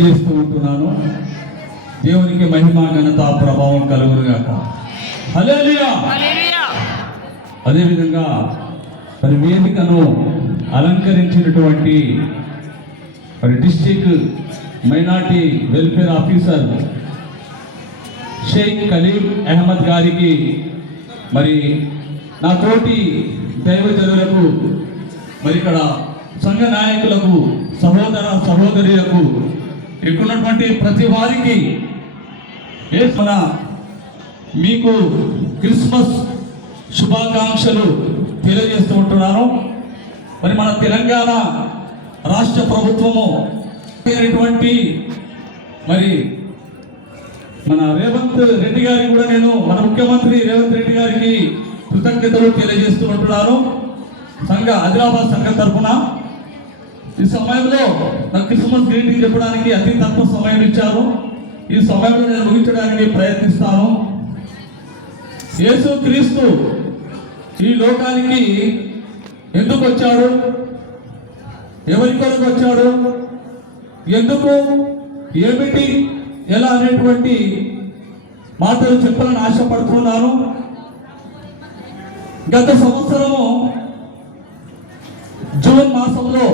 చేస్తూ ఉంటున్నాను. దేవునికి మహిమ ఘనత ప్రభావం కలుగునుగాక. హల్లెలూయా. అదేవిధంగా మరి వేదికను అలంకరించినటువంటి మరి district minority welfare officer Shaik Khaleel Ahmed గారికి, మరి నా తోటి దైవజనులకు, మరి ఇక్కడ సంఘ నాయకులకు, సహోదర సహోదరులకు, ఇక్కడున్నటువంటి ప్రతి వారికి మన మీకు క్రిస్మస్ శుభాకాంక్షలు తెలియజేస్తూ ఉంటున్నాను. మరి మన తెలంగాణ రాష్ట్ర ప్రభుత్వము మరి మన రేవంత్ రెడ్డి గారికి కూడా నేను మన ముఖ్యమంత్రి రేవంత్ రెడ్డి గారికి కృతజ్ఞతలు తెలియజేస్తూ ఉంటున్నాను. ఆదిలాబాద్ సంఘం తరఫున ఈ సమయంలో నాకు క్రిస్మస్ గ్రీటింగ్ చెప్పడానికి అతి తక్కువ సమయం ఇచ్చారు. ఈ సమయంలో నేను ముగించడానికి ప్రయత్నిస్తాను. యేసు క్రీస్తు ఈ లోకానికి ఎందుకు వచ్చాడు, ఎవరి కొరకు వచ్చాడు, ఎందుకు, ఏమిటి, ఎలా అనేటువంటి మాటలు చెప్పాలని ఆశపడుతున్నాను. గత సంవత్సరము జూన్ మాసంలో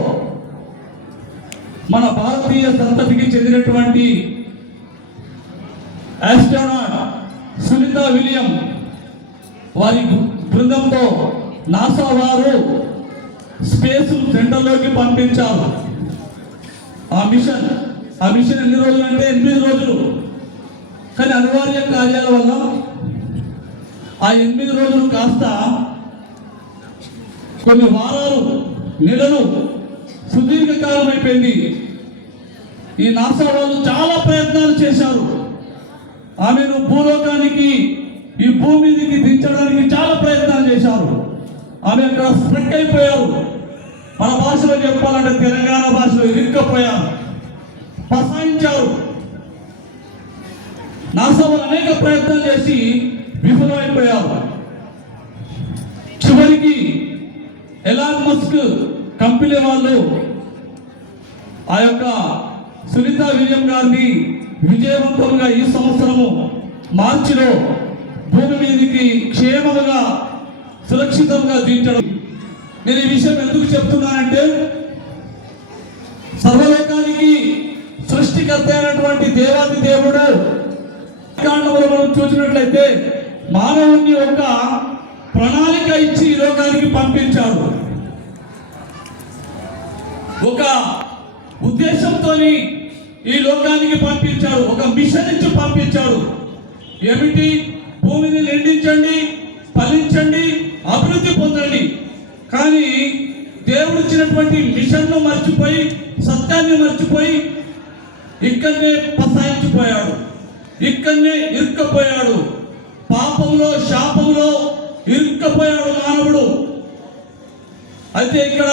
మన భారతీయ సంతతికి చెందినటువంటి ఆస్ట్రోనాట్ సునీత విలియం వారి బృందంతో నాసా వారు స్పేస్ సెంటర్లోకి పంపించారు. ఆ మిషన్ ఎన్ని రోజులు అంటే 8 రోజులు. కానీ అనివార్య కార్యాల వల్ల ఆ 8 రోజులు కాస్త కొన్ని వారాలు, నెలలు, సుదీర్ఘకాలం అయిపోయింది. ఈ నాసా వాళ్ళు చాలా ప్రయత్నాలు చేశారు. ఆమెను భూలోకానికి, ఈ భూమి మీదకి దించడానికి చాలా ప్రయత్నాలు చేశారు. ఆమె అక్కడ స్ప్రెక్ అయిపోయారు. మన భాషలో చెప్పాలంటే తెలంగాణ భాషలో ఇరుక్కపోయారు, ఫసాయించారు. నాసా వాళ్ళు అనేక ప్రయత్నాలు చేసి విఫలమైపోయారు. చివరికి ఎలాన్ మస్క్ కంపెనీ వాళ్ళు ఆ యొక్క సునీత విలియం గారిని విజయవంతంగా ఈ సంవత్సరము మార్చిలో భూమి మీదకి క్షేమంగా, సురక్షితంగా దించడం. నేను ఈ విషయం ఎందుకు చెప్తున్నానంటే, సర్వలోకానికి సృష్టికర్త అయినటువంటి దేవాది దేవుడు కాండంలో మనం చూసినట్లయితే మానవుని ఒక ప్రణాళిక ఇచ్చి ఈ లోకానికి పంపించాడు. ఒక ఉద్దేశంతో ఈ లోకానికి పంపించాడు. ఒక మిషన్ ఇచ్చి పంపించాడు. ఏమిటి? భూమిని నిండించండి, ఫలించండి, అభివృద్ధి పొందండి. కానీ దేవుడు ఇచ్చినటువంటి మిషన్ను మర్చిపోయి, సత్యాన్ని మర్చిపోయి ఇక్కడనే ఫసాయించిపోయాడు, ఇక్కడనే ఇరుక్కపోయాడు. పాపంలో, శాపంలో ఇరుక్కపోయాడు మానవుడు. అయితే ఇక్కడ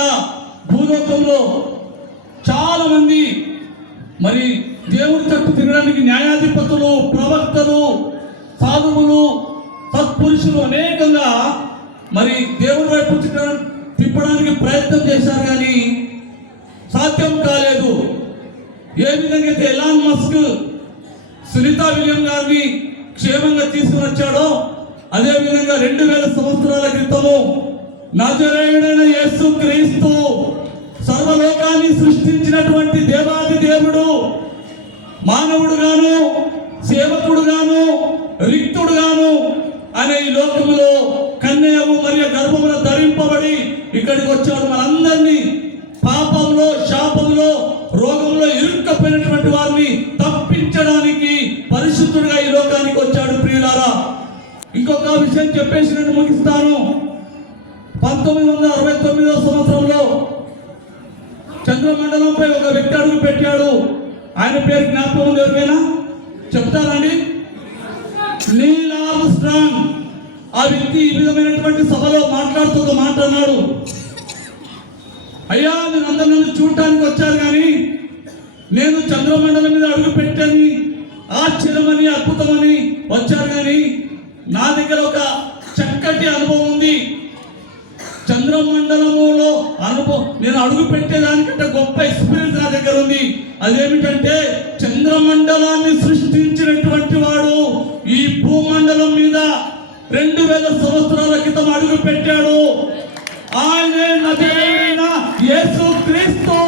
భూలోకంలో చాలా మంది మరి దేవుడి తట్టు తినడానికి న్యాయాధిపతులు, ప్రవక్తలు, సాధువులు, సత్పురుషులు అనేకంగా మరి దేవుడి వైపు తిప్పడానికి ప్రయత్నం చేశారు, కానీ సాధ్యం కాలేదు. ఏ విధంగా అయితే ఎలాన్ మస్క్ సునీత విలియం గారిని క్షేమంగా తీసుకుని వచ్చాడో, అదే విధంగా 2000 సంవత్సరాల క్రితము నజరేయుడైన యేసు క్రీస్తు సర్వలోకాన్ని సృష్టించినటువంటి దేవాది దేవుడు మానవుడుగాను, సేవకుడుగాను, రిక్తుడుగాను అనే ఈ లోకములో కన్యయము మరియు గర్భములో ధరింపబడి ఇక్కడికి వచ్చాడు. మనందరినీ పాపంలో, శాపంలో, రోగంలో ఇరుక్కపోయినటువంటి వారిని తప్పించడానికి పరిశుద్ధుడిగా ఈ లోకానికి వచ్చాడు. ప్రియులారా, ఇంకొక విషయం చెప్పేసి నేను ముగిస్తాను. 1969వ సంవత్సరంలో చంద్రమండలంపై ఒక వ్యక్తి అడుగు పెట్టాడు. ఆయన పేరు జ్ఞాపకం ఉంది ఎవరికైనా? చెప్తారండి? నీల్ ఆర్మ్స్ట్రాంగ్. ఆ వ్యక్తి ఈ విధమైనటువంటి సభలో మాట్లాడుతూ ఒక మాట అన్నాడు. అయ్యా, నేను అందరి నుండి చూడటానికి వచ్చాను, కానీ నేను చంద్రమండలం మీద అడుగు పెట్టని ఆశ్చర్యమని, అద్భుతమని వచ్చారు, కానీ నా దగ్గర ఒక చక్కటి అనుభవం ఉంది. చంద్రమండలములో నేను అడుగు పెట్టేదానికంటే గొప్ప ఎక్స్పీరియన్స్ నా దగ్గర ఉంది. అదేమిటంటే చంద్రమండలాన్ని సృష్టించినటువంటి వాడు ఈ భూమండలం మీద 2000 సంవత్సరాల క్రితం అడుగు పెట్టాడు. ఆయనే నజరేయుడైన యేసుక్రీస్తు.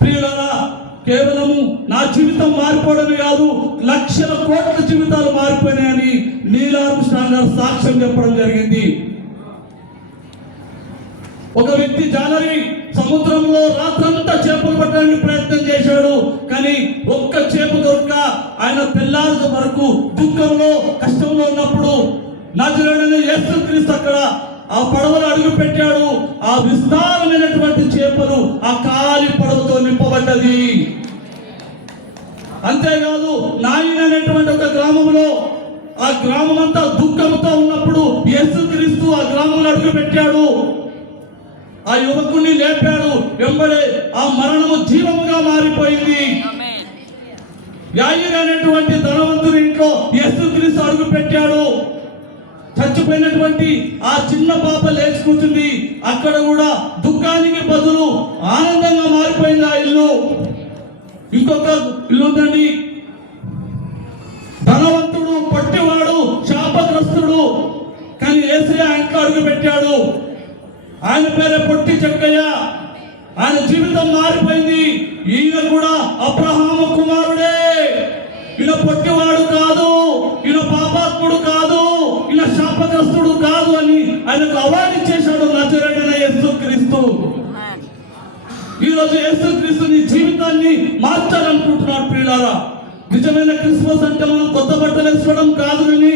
ప్రియులారా, కేవలము నా జీవితం మారిపోవడమే కాదు, లక్షల కోట్ల జీవితాలు మారిపోయినాయని నీల్ ఆర్మ్స్ట్రాంగ్ గారు సాక్ష్యం చెప్పడం జరిగింది. ఒక వ్యక్తి జాలరి సముద్రంలో రాత్రంతా చేపలు పట్టడానికి ప్రయత్నం చేశాడు, కానీ ఒక్క చేప దొరక్క ఆయన తెల్లారి వరకు దుఃఖంలో కష్టంలో ఉన్నప్పుడు నజరేయుడైన యేసుక్రీస్తు అక్కడ ఆ పడవలో అడుగు పెట్టాడు. ఆ విస్తారమైనటువంటి చేపలు ఆ ఖాళీ పడవతో నింపబడ్డది. అంతేకాదు నాయన అనేటువంటి ఒక గ్రామంలో ఆ గ్రామం అంతా దుఃఖంతో ఉన్నప్పుడు యేసుక్రీస్తు ఆ గ్రామంలో అడుగు పెట్టాడు. ఆ యువకుడిని లేపాడు. వెంబడే ఆ మరణము జీవముగా మారిపోయింది. యాయిరు అనేటువంటి ధనవంతుని ఇంట్లో యేసుక్రీస్తు అడుగు పెట్టాడు. చచ్చిపోయినటువంటి ఆ చిన్న పాప లేచి కూర్చుంది. అక్కడ కూడా దుఃఖానికి బదులు ఆనందంగా మారిపోయింది ఆ ఇల్లు. ఇంకొక ఇల్లు ఉందండి. ధనవంతుడు పొట్టివాడు శాపగ్రస్తుడు, కానీ యేసయ్య ఇంట్లో అడుగు పెట్టాడు. ఆయన పేరే పొట్టి చెక్కయ్య. ఆయన జీవితం మారిపోయింది. ఈయన కూడా అబ్రహాము కుమారుడే. ఈయన పొట్టివాడు కాదు, ఈయన పాపాత్ముడు కాదు, ఈయన శాపగ్రస్తుడు కాదు అని ఆయనకు అవార్డు ఇచ్చేశాడు నజరేయుడైన యేసుక్రీస్తు. ఈరోజు యేసుక్రీస్తు నీ జీవితాన్ని మార్చాలనుకుంటున్నాడు. ప్రియులారా, నిజమైన క్రిస్మస్ అంటే మనం కొత్త బట్టలు వేసుకోవడం కాదు, కానీ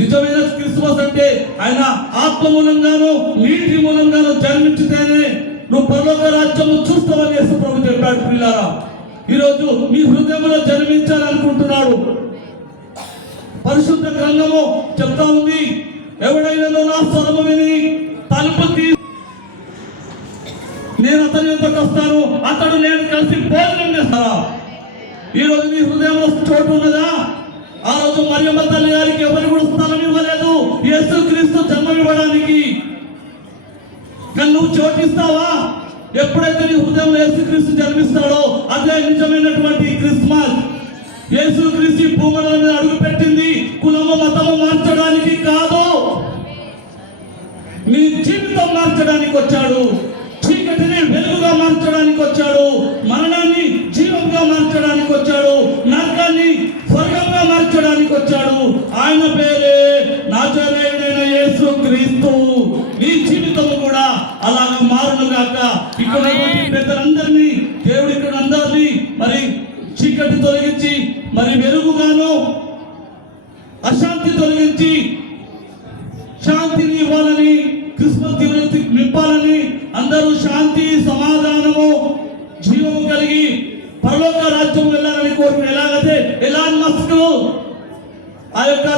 నిజమైన క్రిస్మస్ అంటే ఆయన ఆత్మ మూలంగాను నీటి మూలంగాను జన్మించితేనే నువ్వు పరలోక రాజ్యము చూస్తావని యేసు ప్రభు చెప్పాడు. ప్రియులారా, ఈరోజు మీ హృదయంలో జన్మించాలనుకుంటున్నాడు. పరిశుద్ధ గ్రంథము చెప్తా ఉంది, ఎవడైనా నా స్వరము విని తలుపు తీసి నేను అతని యొద్దకు వస్తాను, అతడు నేను కలిసి భోజనం చేస్తారా? ఈరోజు నీ హృదయంలో చోటు ఉన్నదా? ఆ రోజు మరియమ్మ తల్లి గారికి ఎవరు కూడా స్థలం ఇవ్వలేదు యేసుక్రీస్తు జన్మనివ్వడానికి. కానీ నువ్వు చోటిస్తావా? ఎప్పుడైతే నీ హృదయంలో యేసుక్రీస్తు జన్మిస్తాడో అదే నిజమైనటువంటి క్రిస్మస్. యేసుక్రీస్తు భూమండలం మీద అడుగు పెట్టింది కులము మతము మార్చడానికి కాదు, నీ జీవితం మార్చడానికి వచ్చాడు. చీకటిని వెలుగుగా మార్చడానికి వచ్చాడు. మరణాన్ని జీవంగా మార్చడానికి వచ్చాడు. నరకాన్ని స్వర్గంగా మార్చడానికి వచ్చాడు. ఆయన పేరే నజరేయుడైన యేసుక్రీస్తు. నీ జీవితం కూడా అలాగ మారునుగాక. ఇక్కడ పెద్దలందరినీ దేవుడు ఇక్కడ అందరినీ మరి చీకటి తొలగించి మరి వెలుగుగాను, అశాంతి తొలగించి శాంతిని ఇవ్వాలని, క్రిస్మస్ దీవెనలు నింపాలని, అందరూ శాంతి సమాధానము జీవము కలిగి పరలోక రాజ్యం వెళ్ళాలని కోరుకుని, ఎలాగైతే ఎలాన్ మస్క్ ఆ యొక్క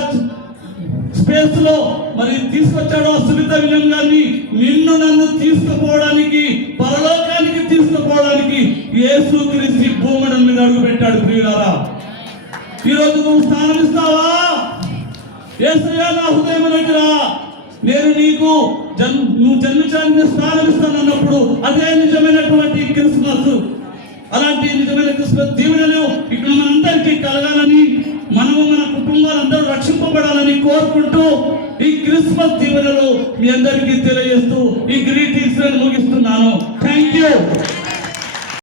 స్పేస్ లో మరి తీసుకొచ్చాడో సునీత విలియం గారిని, నిన్ను నన్ను తీసుకుపోవడానికి పరలోకానికి తీసుకుపోవడానికి యేసుక్రీస్తు భూమండలం మీద అడుగు పెట్టాడు. ప్రియులారా, ఈరోజు నువ్వు స్థానం ఇస్తావా? యేసయ్య నా హృదయంలోకి రా, నేను నీకు నువ్వు జన్మించడానికి స్థానం ఇస్తాను అన్నప్పుడు అదే నిజమైనటువంటి క్రిస్మస్. అలాంటి నిజమైన క్రిస్మస్ దీవెనలు ఇక్కడ మనందరికీ కలగాలని, మనము మన కుటుంబాలందరూ రక్షింపబడాలని కోరుకుంటూ ఈ క్రిస్మస్ దీవెనలు మీ అందరికీ తెలియజేస్తూ ఈ గ్రీటింగ్స్ ముగిస్తున్నాను. Thank you.